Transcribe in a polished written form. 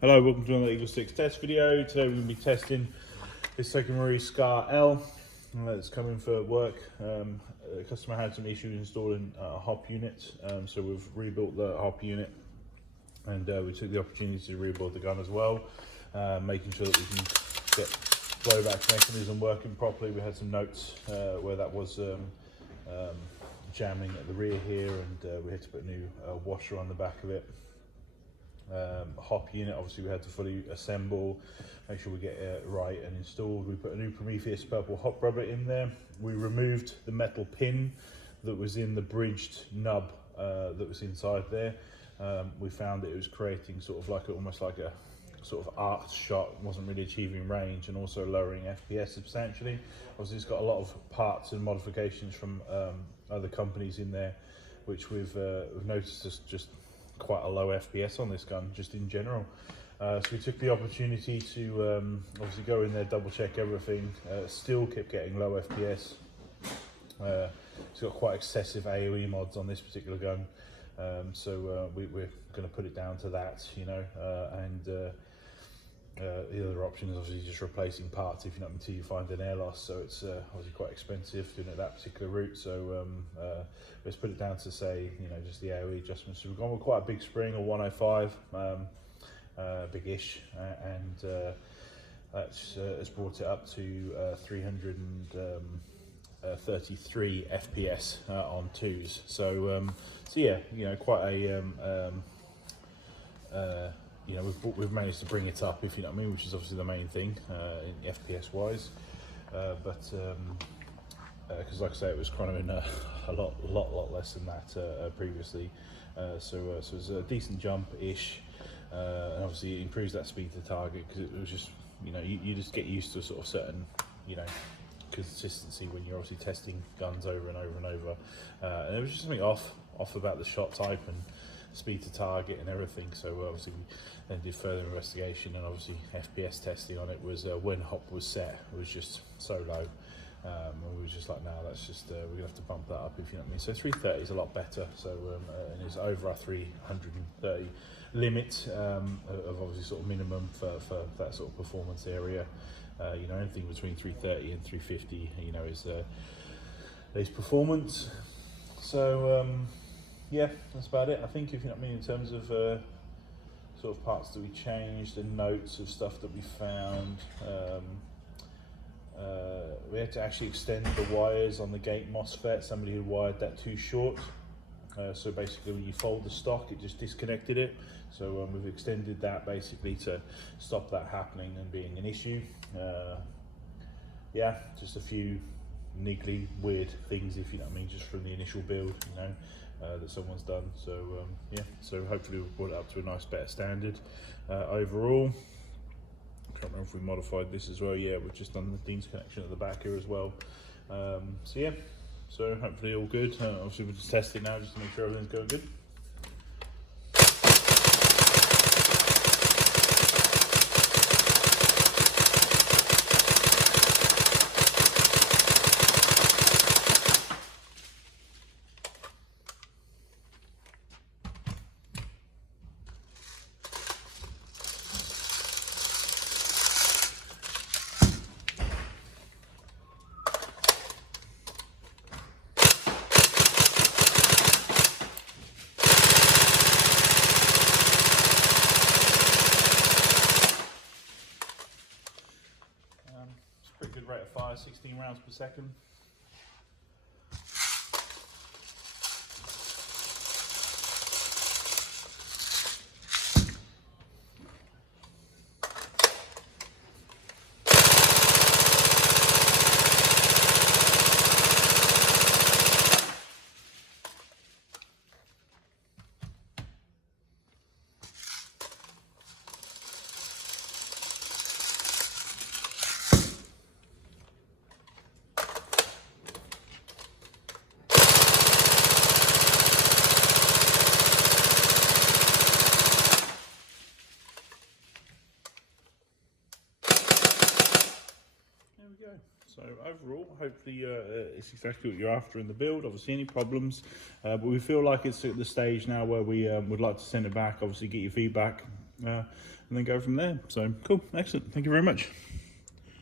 Hello, welcome to another EagleSix test video. Today we're going to be testing this secondary SCAR L that's coming for work. The customer had some issues installing a hop unit, so we've rebuilt the hop unit, and we took the opportunity to rebuild the gun as well, making sure that we can get blowback mechanism working properly. We had some notes where that was jamming at the rear here, and we had to put a new washer on the back of it. Hop unit, obviously we had to fully assemble, make sure we get it right and installed. We put a new Prometheus purple hop rubber in there. We removed the metal pin that was in the bridged nub that was inside there. We found that it was creating sort of like almost like a sort of arced shot, wasn't really achieving range and also lowering FPS substantially. Obviously it's got a lot of parts and modifications from other companies in there, which we've noticed is just quite a low FPS on this gun just in general. So we took the opportunity to obviously go in there, double check everything. Still kept getting low FPS. It's got quite excessive AOE mods on this particular gun, so we're going to put it down to that, you know, and the other option is obviously just replacing parts if you're not until you find an air loss. So it's obviously quite expensive doing it that particular route. So let's put it down to, say, you know, just the AOE adjustments. So we've gone with quite a big spring, a 105, big-ish, and it's brought it up to 333 FPS on twos. So so yeah, you know, quite a you know, we've managed to bring it up, if you know what I mean, which is obviously the main thing in FPS wise. But because like I say, it was kind of in a lot less than that previously. So it's a decent jump-ish, and obviously it improves that speed to target, because it was just, you know, you just get used to a sort of certain, you know, consistency when you're obviously testing guns over and over and over. And there was just something off about the shot type and speed to target and everything. So obviously we then did further investigation, and obviously FPS testing on it was when hop was set, it was just so low, and we were just like, no, that's just we're gonna have to bump that up, if you know what I mean. So 330 is a lot better, so and it's over our 330 limit of obviously sort of minimum for that sort of performance area. You know, anything between 330 and 350, you know, is performance. So yeah, that's about it, I think, if you know what I mean, in terms of sort of parts that we changed and notes of stuff that we found. We had to actually extend the wires on the gate MOSFET. Somebody who wired that too short. So basically when you fold the stock, it just disconnected it. So we've extended that basically to stop that happening and being an issue. Yeah, just a few niggly weird things, if you know what I mean, just from the initial build, you know, that someone's done. So yeah, so hopefully we've brought it up to a nice, better standard overall. Can't remember if we modified this as well. Yeah, we've just done the Dean's connection at the back here as well. So yeah, so hopefully all good. Obviously we'll just test it now just to make sure everything's going good. Pretty good rate of fire, 16 rounds per second. So overall, hopefully it's exactly what you're after in the build. Obviously any problems, but we feel like it's at the stage now where we would like to send it back, obviously get your feedback, and then go from there. So cool, excellent. Thank you very much.